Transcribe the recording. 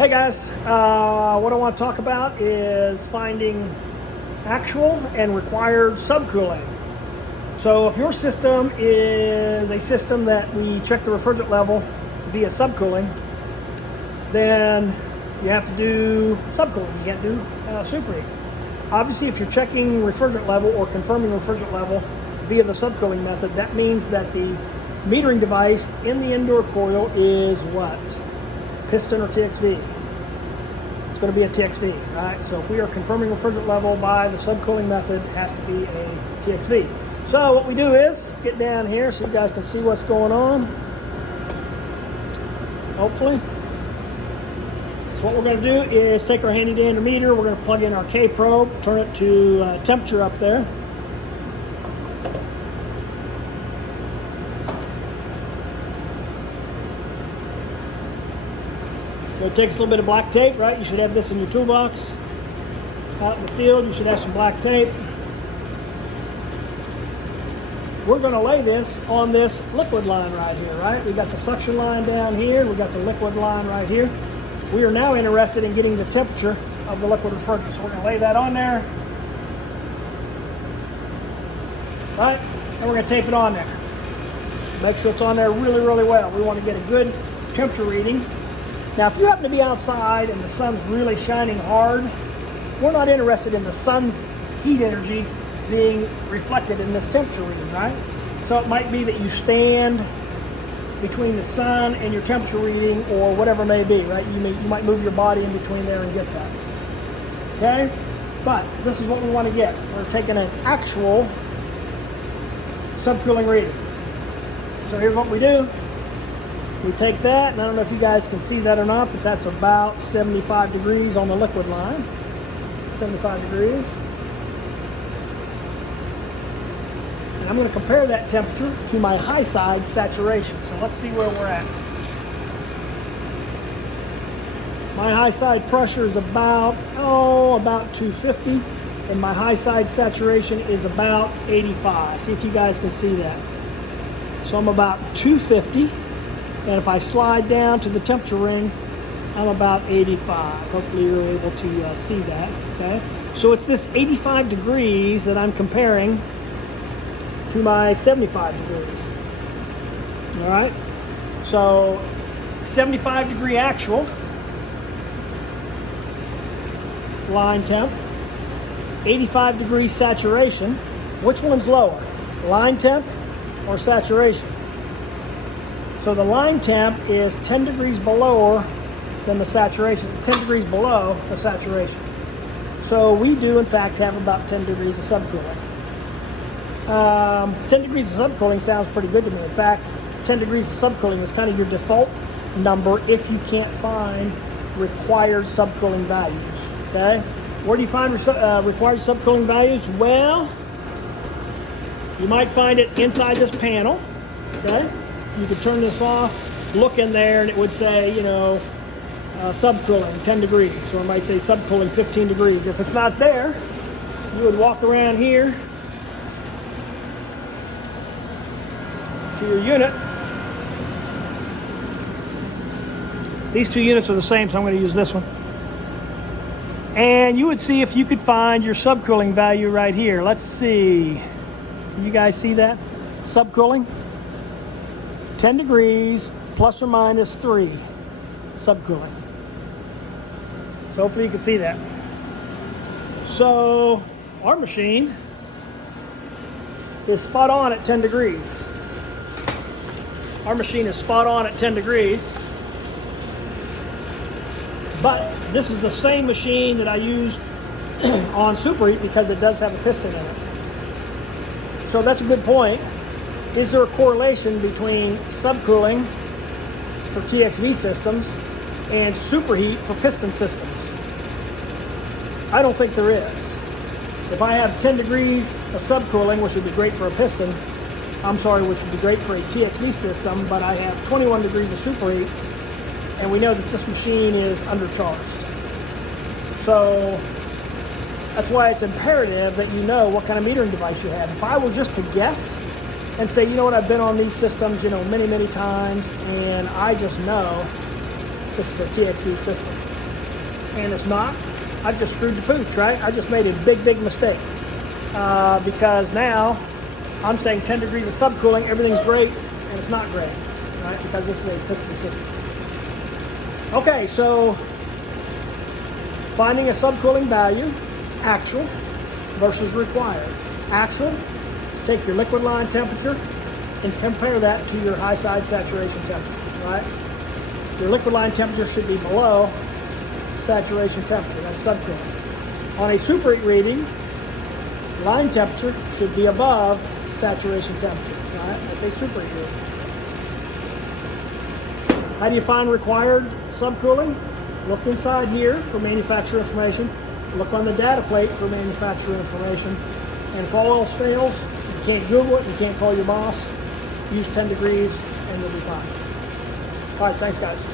Hey guys, what I want to talk about is finding actual and required subcooling. So if your system is a system that we check the refrigerant level via subcooling, then you have to do subcooling. You can't do superheat. Obviously, if you're checking refrigerant level or confirming refrigerant level via the subcooling method, that means that the metering device in the indoor coil is what? Piston or TXV? It's going to be a TXV, right? So if we are confirming refrigerant level by the subcooling method, it has to be a TXV. So what we do is, let's get down here so you guys can see what's going on. Hopefully. So what we're going to do is take our handy dandy meter, we're going to plug in our K probe, turn it to temperature up there. So it takes a little bit of black tape, right? You should have this in your toolbox. Out in the field, you should have some black tape. We're going to lay this on this liquid line right here, right? We got the suction line down here, we got the liquid line right here. We are now interested in getting the temperature of the liquid refrigerant. So we're going to lay that on there. Right? And we're going to tape it on there. Make sure it's on there really, really well. We want to get a good temperature reading. Now, if you happen to be outside and the sun's really shining hard, we're not interested in the sun's heat energy being reflected in this temperature reading, right? So it might be that you stand between the sun and your temperature reading or whatever it may be, right? You might move your body in between there and get that. Okay? But this is what we want to get. We're taking an actual subcooling reading. So here's what we do. We take that, and I don't know if you guys can see that or not, but that's about 75 degrees on the liquid line. 75 degrees. And I'm going to compare that temperature to my high side saturation. So let's see where we're at. My high side pressure is about 250, and my high side saturation is about 85. See if you guys can see that. So I'm about 250. And if I slide down to the temperature ring, I'm about 85. Hopefully you're able to see that, okay? So it's this 85 degrees that I'm comparing to my 75 degrees. All right? So 75 degree actual, line temp, 85 degrees saturation. Which one's lower, line temp or saturation? So the line temp is 10 degrees below than the saturation, 10 degrees below the saturation. So we do, in fact, have about 10 degrees of subcooling. 10 degrees of subcooling sounds pretty good to me. In fact, 10 degrees of subcooling is kind of your default number if you can't find required subcooling values, okay? Where do you find required subcooling values? Well, you might find it inside this panel, okay? You could turn this off, look in there, and it would say, subcooling 10 degrees. So it might say subcooling 15 degrees. If it's not there, you would walk around here to your unit. These two units are the same, so I'm going to use this one. And you would see if you could find your subcooling value right here. Let's see. Can you guys see that? Subcooling. 10 degrees plus or minus 3 subcooling. So hopefully you can see that. So our machine is spot on at 10 degrees. Our machine is spot on at 10 degrees. But this is the same machine that I use on superheat because it does have a piston in it. So that's a good point. Is there a correlation between subcooling for TXV systems and superheat for piston systems? I don't think there is. If I have 10 degrees of subcooling, which would be great for a piston, which would be great for a TXV system, but I have 21 degrees of superheat, and we know that this machine is undercharged. So that's why it's imperative that you know what kind of metering device you have. If I were just to guess, and say, you know what, I've been on these systems, many, many times, and I just know this is a TXV system. And it's not. I just screwed the pooch, right? I just made a big mistake. Because now I'm saying 10 degrees of subcooling, everything's great, and it's not great, right? Because this is a piston system. Okay, so finding a subcooling value, actual versus required. Actual, take your liquid line temperature and compare that to your high side saturation temperature, right? Your liquid line temperature should be below saturation temperature, that's subcooling. On a superheat reading, line temperature should be above saturation temperature, right? That's a superheat reading. How do you find required subcooling? Look inside here for manufacturer information. Look on the data plate for manufacturer information. And if all else fails, you can't Google it, you can't call your boss, use 10 degrees, and you'll be fine. All right, thanks guys.